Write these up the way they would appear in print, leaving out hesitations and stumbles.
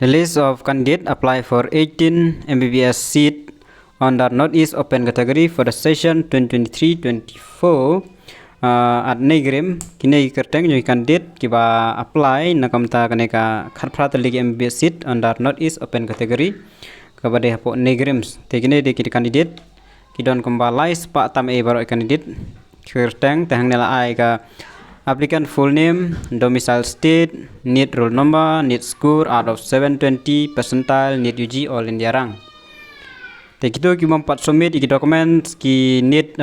The list of candidates apply for 18 MBBS seat on the Northeast Open category for the session 2023-24 at Negrim kini kerteng jadi candidate kiba apply nakamta kaneka kharprat ligi MBBS seat on the Northeast Open category kepada hapo Negrims tegine de kini candidate kidon kembalai sepak tam baru candidate kerteng tehang nela ai ka applicant full name, domicile state, need roll number, need score out of 720 percentile, need UG all India rank. Tekito ki mempat submit iki dokumen ki need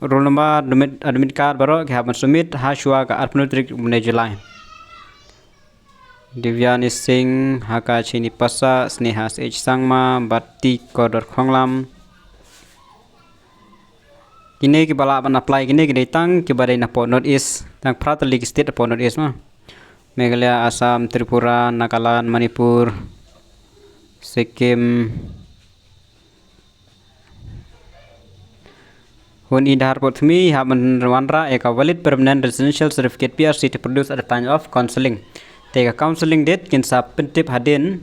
roll number admit card baru ki haban submit haswa ka arpenutrik mulai Julai. Divyani Singh haka chini pasa Snehas H Sangma batti kodor khonglam kini ki bala ban apply kini ki datang ki badai na po Northeast tang pratalik state po Northeast ma Meghalaya, Assam, Tripura, Nagaland, Manipur, Sikkim Hun idhar pothmi haban wanra eka valid permanent residential certificate PRC to produce at the time of counseling tega counseling date kin sa pentip hadin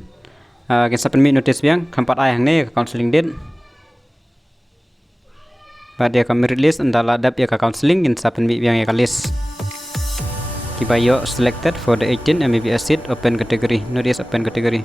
kin sa penmi notice biang kampat ai hang ne counseling date pada kami rilis andala dap ya counseling in sapen yang ya list kibayo selected for the 18 MBBS seat open category Northeast open category.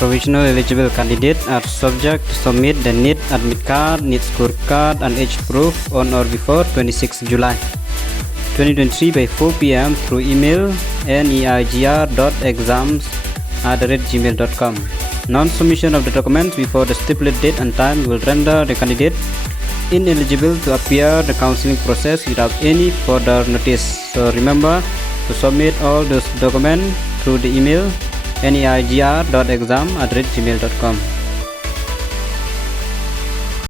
provisional eligible candidates are subject to submit the NEET admit card, NEET scorecard, and age proof on or before 26 July 2023 by 4 p.m. through email neigr.exams@gmail.com. Non-submission of the documents before the stipulated date and time will render the candidate ineligible to appear the counseling process without any further notice. So remember to submit all those documents through the email neigr.exam@gmail.com.